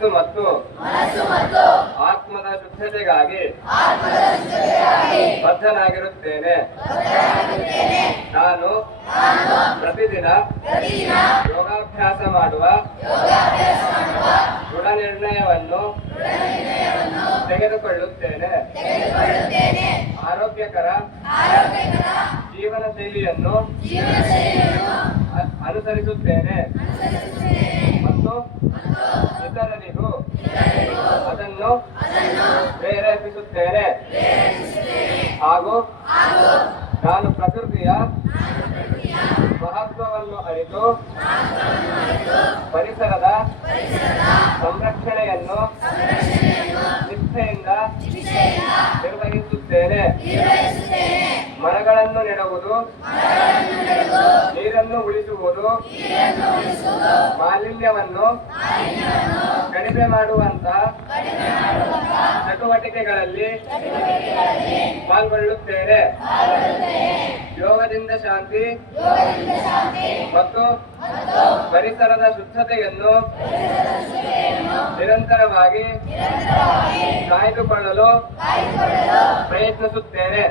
ಮನಸ್ಸು ಮತ್ತು ಆತ್ಮದ ಶುದ್ಧತೆಗಾಗಿ ಬದ್ಧನಾಗಿರುತ್ತೇನೆ. ನಾನು ಪ್ರತಿದಿನ ಯೋಗಾಭ್ಯಾಸ ಮಾಡುವ ದೃಢ ನಿರ್ಣಯವನ್ನು ತೆಗೆದುಕೊಳ್ಳುತ್ತೇನೆ. ಆರೋಗ್ಯಕರ ಜೀವನ ಶೈಲಿಯನ್ನು ಅನುಸರಿಸುತ್ತೇನೆ. ಇತರರಿಗೂ ಅದನ್ನು ಪ್ರೇರೇಪಿಸುತ್ತೇನೆ. ಹಾಗೂ ನಾನು ಪ್ರಕೃತಿಯ ಮಹತ್ವವನ್ನು ಅರಿತು ಪರಿಸರದ ಸಂರಕ್ಷಣೆಯನ್ನು ನಿಷ್ಠೆಯಿಂದ ನಿರ್ವಹಿಸುತ್ತೇನೆ. ಮರಗಳನ್ನು ನೆಡುವುದು, ನೀರನ್ನು ಉಳಿಸುವುದು, ಮಾಲಿನ್ಯವನ್ನು ಕಡಿಮೆ ಮಾಡುವಂತ ಚಟುವಟಿಕೆಗಳಲ್ಲಿ ಪಾಲ್ಗೊಳ್ಳುತ್ತೇನೆ. ಯೋಗದಿಂದ ಶಾಂತಿ ಮತ್ತು ಪರಿಸರದ ಶುದ್ಧತೆಯನ್ನು ನಿರಂತರವಾಗಿ ಕಾಯ್ದುಕೊಳ್ಳಲು ಪ್ರಯತ್ನಿಸುತ್ತೇನೆ.